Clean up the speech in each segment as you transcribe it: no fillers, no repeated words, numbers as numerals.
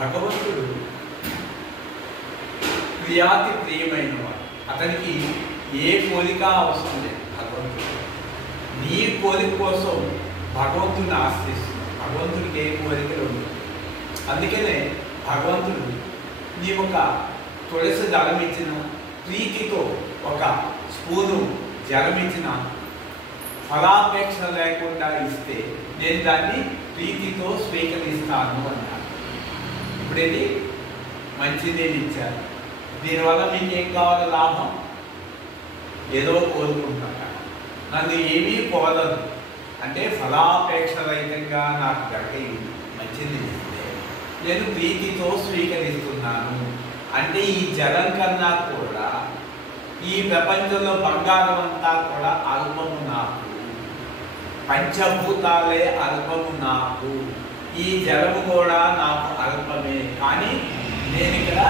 భగవంతుడు ప్రియాతి ప్రియమైన వాడు. అతనికి ఏ కోరిక అవసరం లేదు. భగవంతుడు నీ కోరిక కోసం భగవంతుడిని ఆశ్రయిస్తున్నాడు. భగవంతుడికి ఏ కోరికలు ఉండవు. అందుకనే భగవంతుడు నీ ఒక తులసి జలం ఇచ్చిన, ప్రీతితో ఒక స్పూను జలం ఇచ్చిన, ఫలాపేక్ష లేకుండా ఇస్తే నేను దాన్ని ప్రీతితో స్వీకరిస్తాను అన్నాడు. ఇప్పుడేది మంచి నేను ఇచ్చాను, దీనివల్ల మీకు ఏం కావాలి? లాభం. ఏదో కోరుకుంటాను, నన్ను ఏమీ కోరదు అంటే ఫలాపేక్ష రహితంగా నాకు దక్కి మంచిది ఇస్తే నేను ప్రీతితో స్వీకరిస్తున్నాను. అంటే ఈ జలం కన్నా కూడా ఈ ప్రపంచంలో బంగారం అంతా కూడా అల్పము నాకు, పంచభూతాలే అల్పము నాకు, ఈ జలము కూడా నాకు అల్పమే, కానీ నేను ఇక్కడ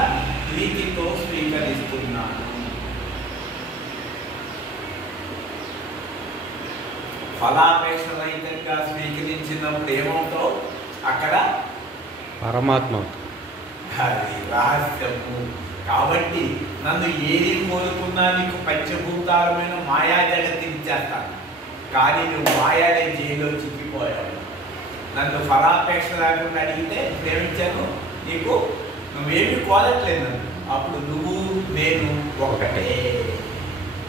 ప్రీతితో స్వీకరిస్తున్నాను. ఫలాపేక్ష రహితంగా స్వీకరించినప్పుడు ఏమవుతావు? అక్కడ పరమాత్మ రహస్యము. కాబట్టి నన్ను ఏది కోరుకున్నా నీకు పంచభూతాలమైన మాయా జగత్తి ఇచ్చేస్తాను, కానీ నువ్వు మాయాడే జైల్లో చిక్కిపోయావు. నన్ను ఫలాపేక్ష లేకుండా అడిగితే ప్రేమించాను నీకు, నువ్వేమి కోరట్లేదు నన్ను. అప్పుడు నువ్వు నేను ఒకటే.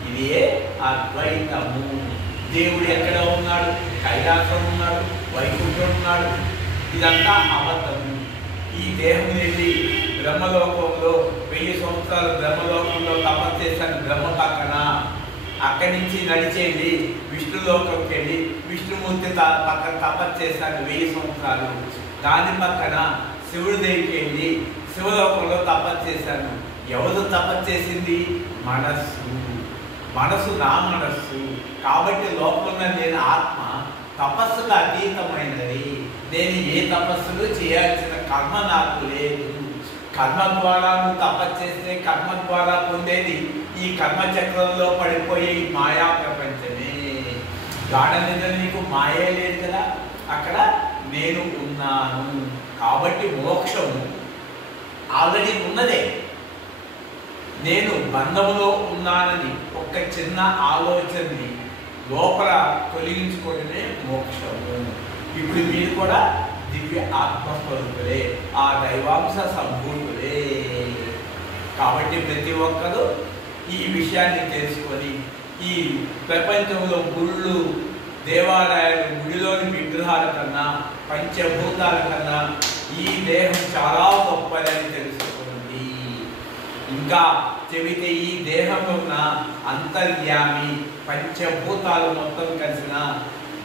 ఇదే అద్వైతము. దేవుడు ఎక్కడ ఉన్నాడు? కైలాసం ఉన్నాడు, వైకుంఠం ఉన్నాడు. ఇదంతా అబద్ధము. ఈ దేహం వెళ్ళి బ్రహ్మలోకంలో 1000 సంవత్సరాలు బ్రహ్మలోకంలో తపస్సు చేశాను బ్రహ్మ పక్కన. అక్కడి నుంచి నడిచేది విష్ణులోకంకి వెళ్ళి విష్ణుమూర్తి పక్కన తపస్సు చేశాను 1000 సంవత్సరాలు. దాని పక్కన శివుడి దగ్గరికి వెళ్ళి శివలోకంలో తపస్సు చేశాను. ఎవరు తపస్సు చేసింది? మనస్సు. మనసు నా మనస్సు. కాబట్టి లోపల నేను ఆత్మ తపస్సుకు అతీతమైనది. నేను ఏ తపస్సులు చేయాల్సిన కర్మ నాకు లేదు. కర్మ ద్వారా నువ్వు తపస్సు చేస్తే కర్మ ద్వారా పొందేది ఈ కర్మచక్రంలో పడిపోయే ఈ మాయా ప్రపంచమే. గాఢ నిద్ర నీకు మాయే లేదు కదా, అక్కడ నేను ఉన్నాను. కాబట్టి మోక్షము ఆల్రెడీ ఉన్నదే. నేను బంధంలో ఉన్నానని ఒక చిన్న ఆలోచనని లోపల తొలగించుకోవడమే మోక్షము. ఇప్పుడు మీరు కూడా దివ్య ఆత్మస్వరూపులే, ఆ దైవాంశ సంభూతులే. కాబట్టి ప్రతి ఒక్కరూ ఈ విషయాన్ని తెలుసుకొని ఈ ప్రపంచంలో గుళ్ళు, దేవాలయాలు, గుడిలోని విగ్రహాల కన్నా పంచభూతాల కన్నా ఈ దేహం చాలా గొప్పదని తెలుసుకోండి. ఇంకా చెబితే ఈ దేహంలో ఉన్న అంతర్యామి పంచభూతాలు మొత్తం కలిసిన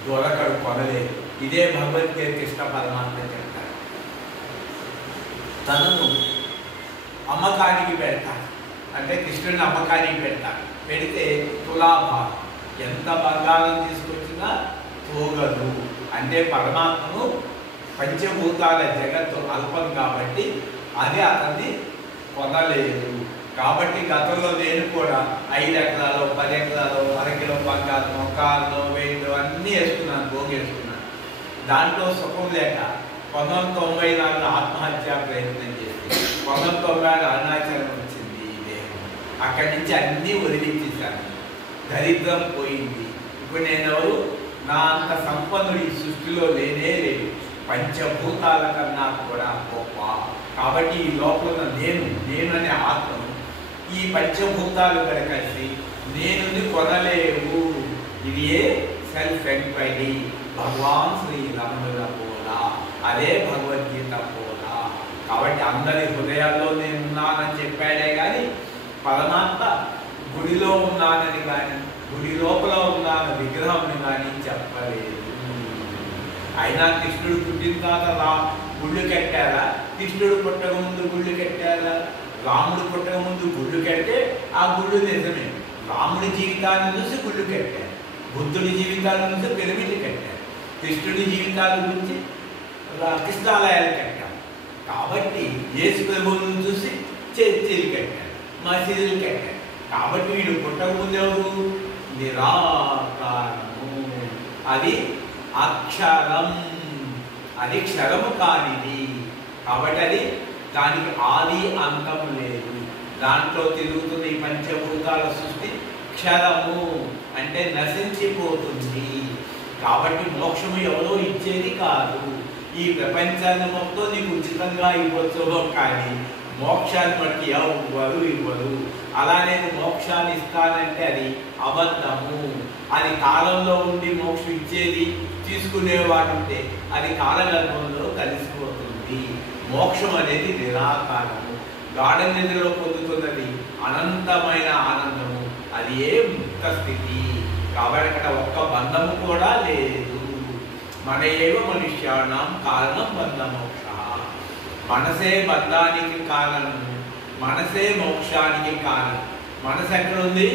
దొరకడు, కొనలేదు. ఇదే భగవద్గీత కృష్ణ పరమాత్మ చెప్తారు. తనను అమ్మకానికి పెడతాడు, అంటే కృష్ణుడిని అమ్మకానికి పెడతాడు. పెడితే తులాభారం, ఎంత బంగారం తీసుకొచ్చినా తోగదు. అంటే పరమాత్మను పంచభూతాల జగత్తు అల్పం కాబట్టి అది అతన్ని కొనలేదు. కాబట్టి గతంలో నేను కూడా 5 ఎకరాలు 10 ఎకరాలు అరకిలో బంగారం కారులో వేలు అన్నీ వేసుకున్నాను, భోగేసుకున్నాను. దాంట్లో సుఖం లేక 1994 ఆత్మహత్య ప్రయత్నం చేసి 1996 అరుణాచలం వచ్చింది ఈ దేహం. అక్కడి నుంచి అన్నీ వదిలించేశాను. దరిద్రం పోయింది. ఇప్పుడు నేనెవరు? నా అంత సంపన్నుడు ఈ సృష్టిలో లేనే లేదు. పంచభూతాల కన్నా కూడా గొప్ప. కాబట్టి ఈ లోపల నేను అనే ఆత్మను ఈ పంచభూతాలు కలిసి నేను కొనలేవు. ఇది ఏ సెల్ఫ్ ఎంక్వైరీ. భగవాన్ శ్రీ రమణుల పోలా, అదే భగవద్గీత పోలా. కాబట్టి అందరి హృదయాల్లో నేను ఉన్నానని చెప్పాడే కానీ పరమాత్మ గుడిలో ఉన్నానని కానీ గుడి లోపల ఉన్నాను విగ్రహంని కానీ చెప్పలేదు. అయినా కృష్ణుడు పుట్టిన తర్వాత గుళ్ళు కట్టారా? కృష్ణుడు పుట్టక ముందు గుళ్ళు కట్టారా? రాముడు పుట్టక ముందు గుళ్ళు కడితే ఆ గుళ్ళు నిజమే. రాముడి జీవితాన్ని చూసి గుళ్ళు కట్టారు, బుద్ధుడి జీవితాన్ని చూసి పిరమిడ్లు కట్టారు, కృష్ణుడి జీవితాల గురించి కృష్ణాలయాలు కట్టాం. కాబట్టి యేసు ప్రభువులను చూసి చర్చిలు కట్టారు, మసీదులు కట్టారు. కాబట్టి వీడు పుట్టక ముందెవరు? నిరాకారము. అది అక్షరం, అది క్షరము కానిది. కాబట్టి అది దానికి ఆది అంతం లేదు. దాంట్లో తిరుగుతున్న ఈ పంచభూతాల సృష్టి క్షరము అంటే నశించిపోతుంది. కాబట్టి మోక్షము ఎవరో ఇచ్చేది కాదు. ఈ ప్రపంచాన్ని మొత్తం నీకు ఉచితంగా ఇవ్వచ్చువో కానీ మోక్షాన్ని బట్టి ఎవ్వరు ఇవ్వరు. అలా నేను మోక్షాన్ని ఇస్తానంటే అది అబద్ధము. అది కాలంలో ఉండి మోక్షం ఇచ్చేది తీసుకునేవాడు ఉంటే అది కాలగర్భంలో కలిసిపోతుంది. మోక్షం అనేది నిరాకారము. గాఢ నిద్రలో పొందుతున్నది అనంతమైన ఆనందము. అది ఏ ముక్త స్థితి. కాబట్టి అక్కడ ఒక్క బంధము కూడా లేదు. మన ఏవ మనుష్యాణం కారణం బంధ మోక్ష. మనసే బంధానికి కారణము, మనసే మోక్షానికి కారణం. మనసు ఎక్కడ ఉంది?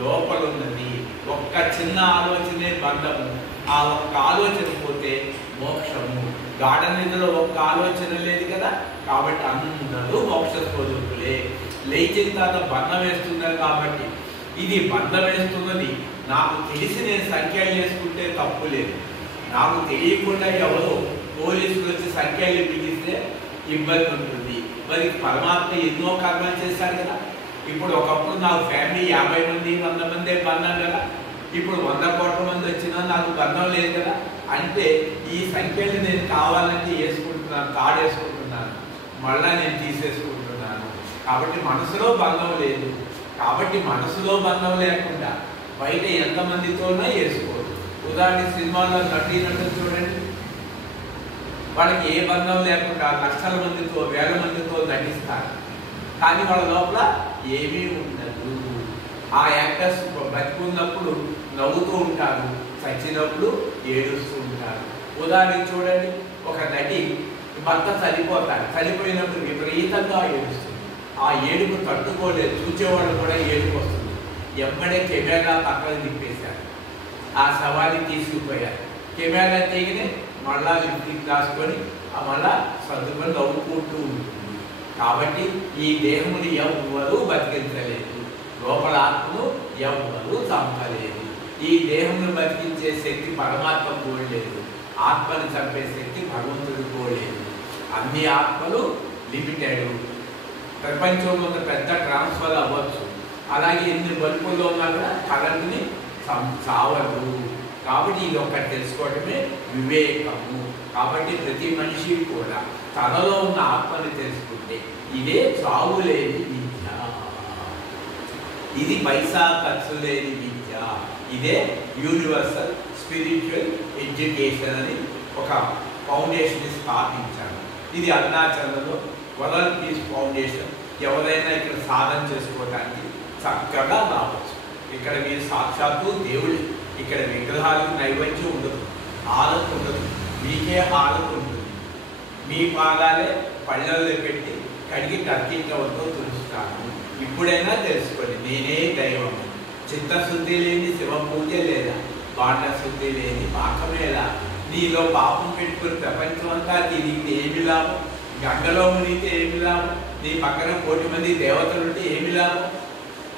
లోపల ఉన్నది. ఒక్క చిన్న ఆలోచనే బంధము. ఆ ఒక్క ఆలోచన పోతే మోక్షము. గాఢ నిద్రలో ఒక్క ఆలోచన లేదు కదా, కాబట్టి అందరూ మోక్ష స్వరూపులే. లేచిన తర్వాత బంధం వేస్తున్నారు కాబట్టి ఇది బంధం వేస్తున్నది నాకు తెలిసి నేను సంఖ్యలు చేసుకుంటే తప్పు లేదు. నాకు తెలియకుండా ఎవరో పోలీసులు వచ్చి సంఖ్యలు పిలిస్తే ఇబ్బంది ఉంటుంది. మరి పరమాత్మ ఎన్నో కర్మలు చేశాడు కదా. ఇప్పుడు ఒకప్పుడు నాకు ఫ్యామిలీ 50 మంది 100 మందే బంధం కదా. ఇప్పుడు 100 కోట్ల మంది వచ్చినా నాకు బంధం లేదు కదా. అంటే ఈ సంఖ్యలు నేను కావాలంటే వేసుకుంటున్నాను, తాడేసుకుంటున్నాను, మళ్ళా నేను తీసేసుకుంటున్నాను. కాబట్టి మనసులో బంధం లేదు. కాబట్టి మనసులో బంధం లేకుండా బయట ఎంతమందితోనో వేసుకోవచ్చు. ఉదాహరణ సినిమాలో నటీనటులు చూడండి, వాళ్ళకి ఏ బంధం లేకుండా లక్షల మందితో 1000 మందితో నటిస్తారు. కానీ వాళ్ళ లోపల ఏమీ ఉండదు. ఆ యాక్టర్స్ బతుకున్నప్పుడు నవ్వుతూ ఉంటారు, చచ్చినప్పుడు ఏడుస్తూ ఉంటారు. ఉదాహరణ చూడండి, ఒక నటి భర్త చనిపోతాడు, చనిపోయినప్పుడు విపరీతంగా ఏడుస్తుంది. ఆ ఏడుపు తట్టుకోలేదు, చూసేవాళ్ళు కూడా ఏడుపు వస్తుంది. ఎమ్మడే కెమెరా పక్కన తిప్పేశారు, ఆ శవాన్ని తీసుకుపోయారు. కెమెరా తెగినే మళ్ళా లిప్టిక్ రాసుకొని మళ్ళా సర్దుకొని నవ్వుకుంటూ ఉంటుంది. కాబట్టి ఈ దేహముని ఎవ్వరూ బతికించలేదు, లోపల ఆత్మను ఎవ్వరూ చంపలేదు. ఈ దేహమును బతికించే శక్తి పరమాత్మ కోడలేదు, ఆత్మని చంపే శక్తి భగవంతుడు కోడలేదు. అన్ని ఆత్మలు లిమిటెడ్. ప్రపంచంలో ఉన్న పెద్ద ట్రాన్స్ఫర్ అవ్వచ్చు, అలాగే ఎన్ని బల్బుల్లో ఉన్నా కూడా కరెంటుని చావదు. కాబట్టి ఇది ఒకటి తెలుసుకోవడమే వివేకము. కాబట్టి ప్రతి మనిషి కూడా తనలో ఉన్న ఆత్మని తెలుసుకుంటే ఇదే చావు లేని విద్య, ఇది పైసా ఖర్చు లేని విద్య, ఇదే యూనివర్సల్ స్పిరిచువల్ ఎడ్యుకేషన్ అని ఒక ఫౌండేషన్ స్థాపించారు. ఇది అరుణాచలంలో వరల్డ్ పీస్ ఫౌండేషన్. ఎవరైనా ఇక్కడ సాధన చేసుకోవడానికి చక్కగా రావచ్చు. ఇక్కడ మీరు సాక్షాత్తు దేవుడు. ఇక్కడ విగ్రహాలకు నైవేద్యం ఉండదు, ఆలకు ఉండదు, మీకే ఆలకు ఉంటుంది. మీ పాదాలే పళ్ళల్లో పెట్టి కడిగి టర్కీకవతో తులుస్తాను. ఇప్పుడైనా తెలుసుకోండి, నేనే దైవం. చిత్తశుద్ధి లేని శివ పూజ లేదా, బాండశుద్ధి లేని పాకమేలా. నీలో పాపం పెట్టుకుని ప్రపంచం అంతా తిరిగితే ఏమి లాభం? గంగలో మునిగితే ఏమి లాభం? నీ పక్కన 1,000,000 మంది దేవతలు ఉంటే ఏమి లాభం?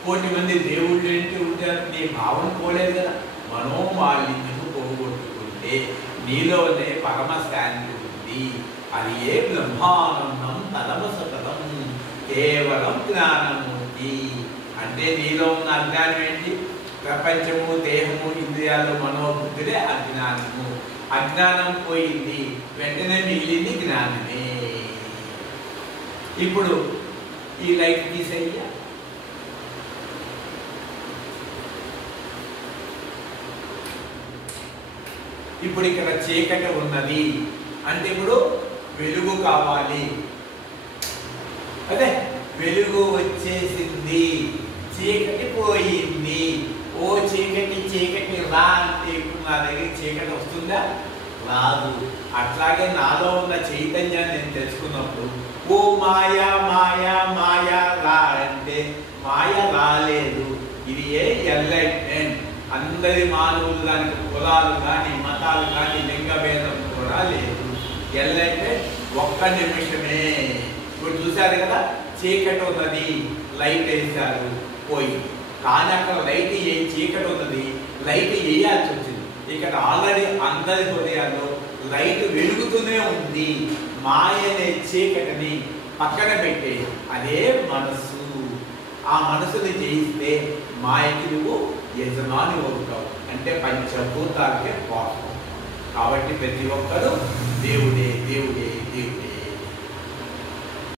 1,000,000 మంది దేవుళ్ళు ఏంటి ఉంటారు? నీ భావన పోలేదు కదా. మనోమాలిన్యము పోగొట్టుకుంటే నీలోనే పరమ శాంతి ఉంది. అది ఏ బ్రహ్మానందం తదమసకతం కేవలం జ్ఞానమూర్తి. అంటే నీలో ఉన్న అజ్ఞానం ఏంటి? ప్రపంచము, దేహము, ఇంద్రియాలు, మనోబుద్ధులే అజ్ఞానము. అజ్ఞానం పోయింది, వెంటనే మిగిలింది జ్ఞానమే. ఇప్పుడు ఈ లైట్ తీసేయ్యా. ఇప్పుడు ఇక్కడ చీకటి ఉన్నది అంటే ఇప్పుడు వెలుగు కావాలి. అదే వెలుగు వచ్చేసింది, చీకటి పోయింది. ఓ చీకటి చీకటి రా అంటే ఇప్పుడు నా దగ్గర చీకటి వస్తుందా? రాదు. అట్లాగే నాలో ఉన్న చైతన్యాన్ని నేను తెలుసుకున్నప్పుడు ఓ మాయా మాయా మాయా రా అంటే మాయ రాలేదు. ఇది ఏ ఎన్లైట్మెంట్. అందరి మానవులు, దానికి కులాలు కానీ మతాలు కానీ లింగభేదం కూడా లేదు. ఎన్లైట్మెంట్ ఒక్క నిమిషమే. ఇప్పుడు చూశారు కదా, చీకటి ఉన్నది, లైట్ వేశారు, పోయింది. కానీ అక్కడ లైట్ చీకటి ఉన్నది, లైట్ వేయాల్సి వచ్చింది. ఇక్కడ ఆల్రెడీ అందరి హృదయాల్లో లైట్ వెలుగుతూనే ఉంది. మాయ అనే చీకటిని పక్కన పెట్టే అదే మనసు. ఆ మనసుని జయిస్తే మాయకి నువ్వు యజమాని అవుతావు, అంటే పంచభూతాలకే పోతావు. కాబట్టి ప్రతి ఒక్కరు దేవుడే దేవుడే దేవుడే.